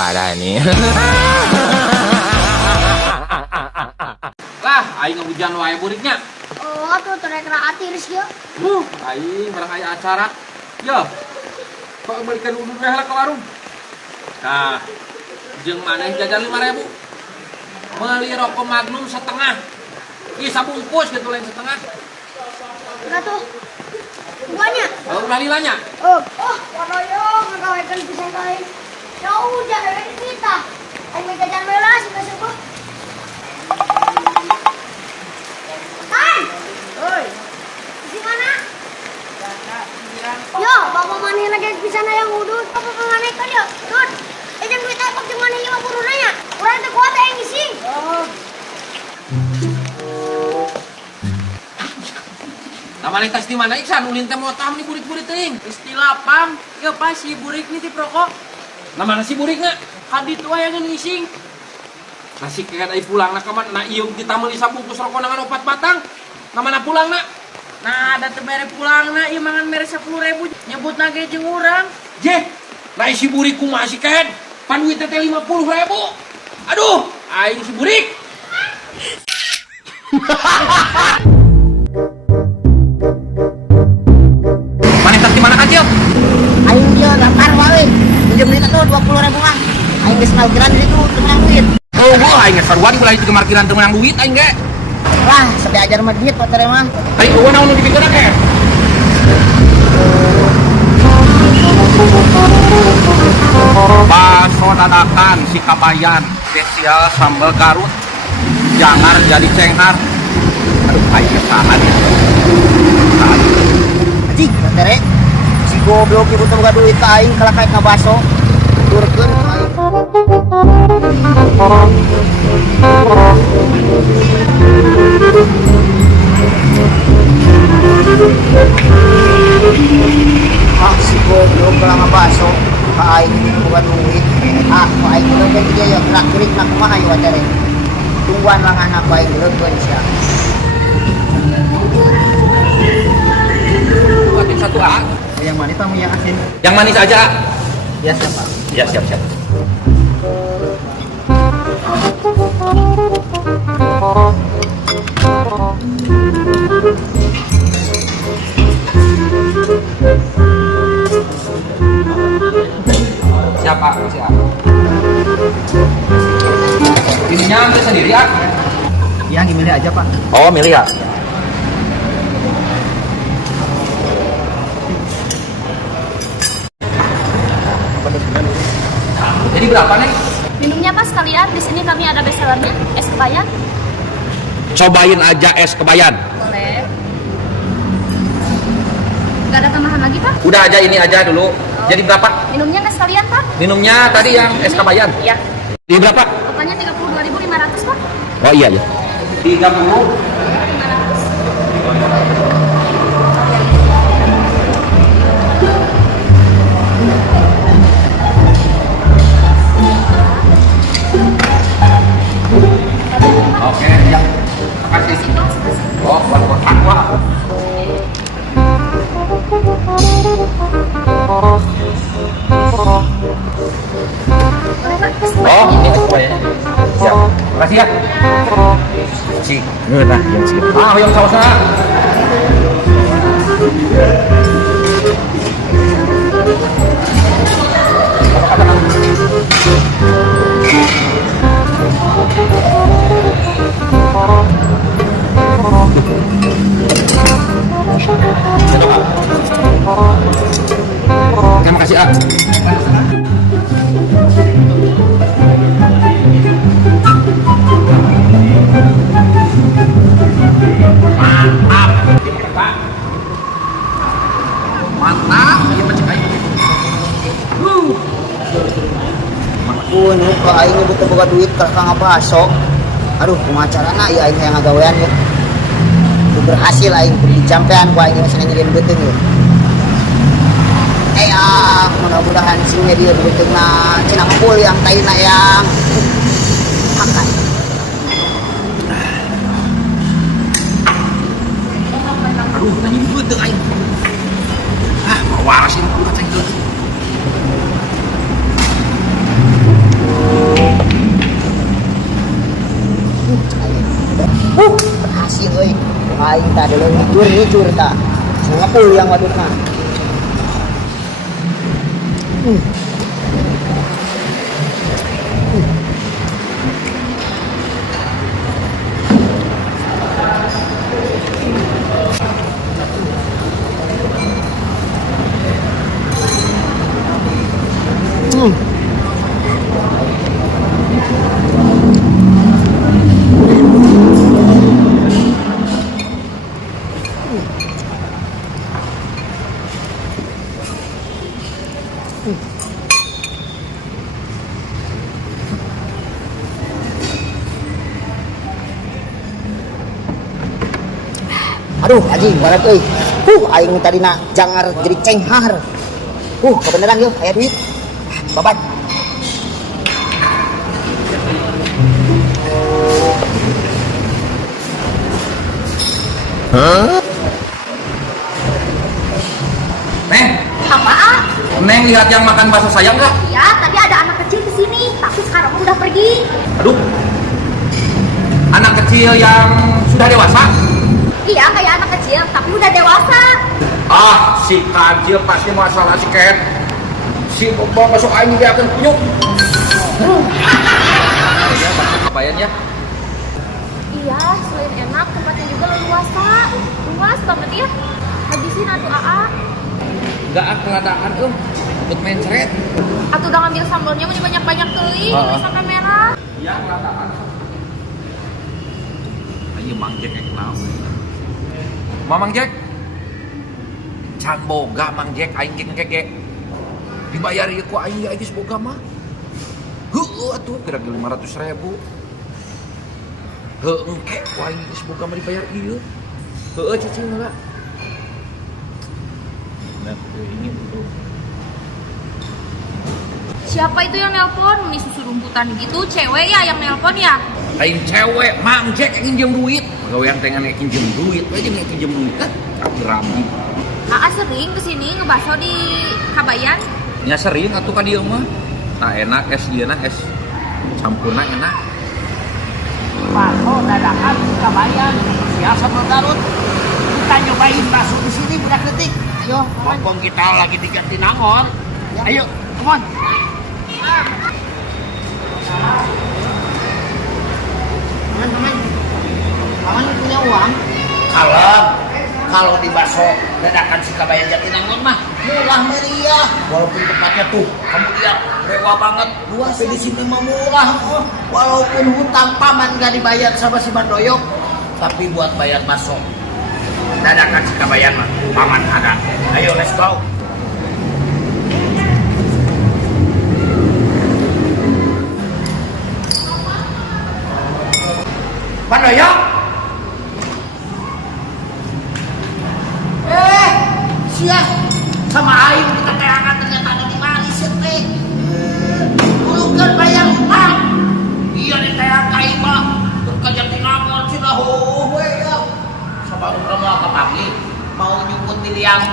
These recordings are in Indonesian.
parah nih. Lah, aing hujan wae buriknya. Oh, tuh terek atiris ya. Aing barang aya acara. Yo. Kok belikan udun weh lah ke warung. Nah, jeung maneh jajan 5.000. Meuli rokok Magnum setengah. Ih, sabungkus gitu lain setengah. Enggak tuh. Duanya. Oh, ulah lilanya. Wadoyo ngagawekeun pisan ka aing. Ya udah dari kita. Aing mah jajan meula sih subuh. Hai. Oi. Di mana? Yo, bapak maneh lagi pisan aya ngudut. Bapak maneh ka dia. Dud. Jangan duit apa jeung maneh 50 nanya. Urang teh kuat aya ngisi. Namanya tes di mana Iksan ulin teh motam nih burik-burik teuing. Istilah pam, ya pas si burik nih di prokok. Namanya si burikna? Kadit wae yang ngising. Nasi kayak ai pulangna ka mana ieu kita meuli sabungkus rokok nangan 4 batang. Namana pulangna? Nah, ada teu mere pulangna ieu mangan mere 10.000 nyebutna ge jeung urang. Jeh, nah si burik kumaha si kaed? Pan duit teh 50.000. Aduh, aing si burik. Mana tas di mana kacil? Aing dia daftar wae. Pinjam duit tuh 20.000 mah. Aing geus parkiran di situ teu menang duit. Oh, aing geus saruan ulah itu ke parkiran teu menang duit aing ge. Lah, sampai ajar mah duit pacar mah. Aing eueuh naon nu dipikeun ke? Bakso dadakan si Kabayan, spesial sambal Garut. Jangan jadi cenghar. Aduh, aing salah nih. Anjing, pacar si goblok ibu teu boga duit ka aing kalau kayak ngabaso. Turkeun aing. Ah, si goblok kalau ngabaso ka aing ibu boga duit. Ah, ka aing leukeun dia ya gerak-gerik na kumaha ya pacar. Tungguan langan aku aing leukeun sia. Buatin 1A. Yang manis tamu yang asin. Yang manis aja. Ya siapa? Ya, siap. Siapa? Masih A. Ininya ambil sendiri, A? Yang milih aja, Pak. Oh, milih ya? Jadi berapa nih? Minumnya pas sekalian, di sini kami ada bestsellernya, es kebayan. Cobain aja es kebayan. Boleh. Gak ada tambahan lagi, Pak? Udah aja ini aja dulu. Jadi berapa? Minumnya nggak sekalian, Pak? Minumnya tadi yang es kebayan. Iya. Di berapa? Totalnya 32.500, Pak. Oh iya ya. 30. 500. Oke, ya. Makasih. Oh, buat aqua. Oh, ini aqua ya. Siap. Makasih ya. Si, ngeunah yang siap. Ah, yang sausna. Terima kasih, A. Mantap. Mantap. Ini mencegah. Pun ka aing butuh boga duit ka ngabaso. Aduh, kumaha carana ieu aing hayang ngagawean ya. Itu berhasil aing di jampean ku aing geus ngirim beuteung ya. Mudah-mudahan sing dia beuteungna cenah ngumpul yang taina yang makan. Aduh, tanya beuteung aing. Ah, mau waras ini kacang itu. Jujur ta. Ngapul yang wadukna. Aduh, anjing, barat euy. Aing tadi nak jangar jadi cenghar. Kebenaran yuk, aya duit. Babat. Neng, Apa? Neng lihat yang makan bakso saya nggak? Ya, tadi ada anak kecil kesini, tapi sekarang udah pergi. Aduh, anak kecil yang sudah dewasa? Iya, kayak anak kecil, tapi udah dewasa. Ah, si kancil pasti masalah si Ken. Si bawa masuk aing dia akan punyuk. Ya, kebayang ya. Iya, selain enak, tempatnya juga leluasa. Luas banget ya. Habisin atuh AA. Enggak keladaan buat main seret. Atuh udah ngambil sambalnya mah banyak-banyak teuing sampai merah. Ya, keladaan. Ayo Mang Jack yang kenal. Mamang Jack. Can boga Mang Jack aing jeung keke. Dibayar ieu ku aing geus boga mah. Heueuh atuh kira-kira 500.000. Heueuh engke ku aing geus boga mah dibayar ieu. Heueuh cicing heula. Nah, ingin tuh. Siapa itu yang nelpon? Nih susu rumputan gitu, cewek ya yang nelpon ya? Lain cewek, Mang Jack yang pinjam duit. Pegawai yang pengen pinjam duit, aja nih pinjam duit kan? Tapi rapi. AA sering kesini ngebaso di Kabayan. Ya sering atuh ka dieu mah. Nah enak es ieu na es campurna enak. Bakso dadakan Kabayan. Biasa Garut. Kita nyobain bakso di sini budak detik. Ayo, mumpung kita lagi di Jatinangor. Ayo, come on. Teman-teman, kawan punya uang? Kalau di bakso dadakan si Kabayan Jatinangor mah murah meriah. Walaupun tempatnya tuh, kamu lihat mewah banget. Luas di sini mah murah. Walaupun hutang paman gak dibayar sama si Bandoyok, tapi buat bayar bakso dadakan si Kabayan mah paman ada. Ayo let's go. Bandoyok. Siap sama aing kita teangan ternyata ada di Malaysia teh. Urukan bayar utang. Iya di teang aing mah berkerja di Nangor Cidahu we ya. Sabar urang kapagi mau nyumput di liang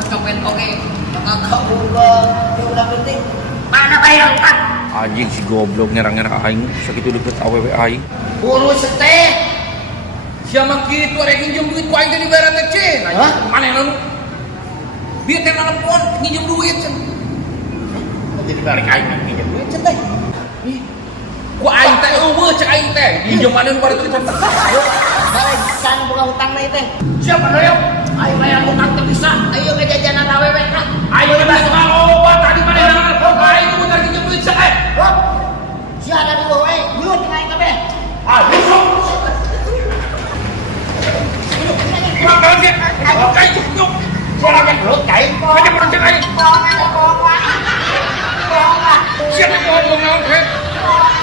kecopet oge. Ngagaulah. Ya udah penting. Mana bayar utang? Anjing si goblok nyerang-nyerang aing sakitu deket awewe aing. Urus teh. Siapa kitu ada pinjam duit ku aing teh dibayar teh cing. Mana lu? Biar teh nelpon pinjam duit cen. Jadi balik aing pinjam duit cen teh. Ku aing teh eueuh cek aing teh. Pinjam mana nu bari teh cen. Ayo, balik can boga hutang deui teh. Siapa Doyok? Ayo bayar hutang teh bisa. Ayo ke jajanan awewe kah? Ayo bebas maloba tadi mana yang nelpon ku aing muter pinjam duit cek. Si ada di bawah yuk tinggalin kabeh. Ayo sok. Kurang banget. Oke, yuk. Siapa yang gelut kain? Aja pernah cek aing. Bohong lah. Siapa yang ngomong ngomong? Bohong lah.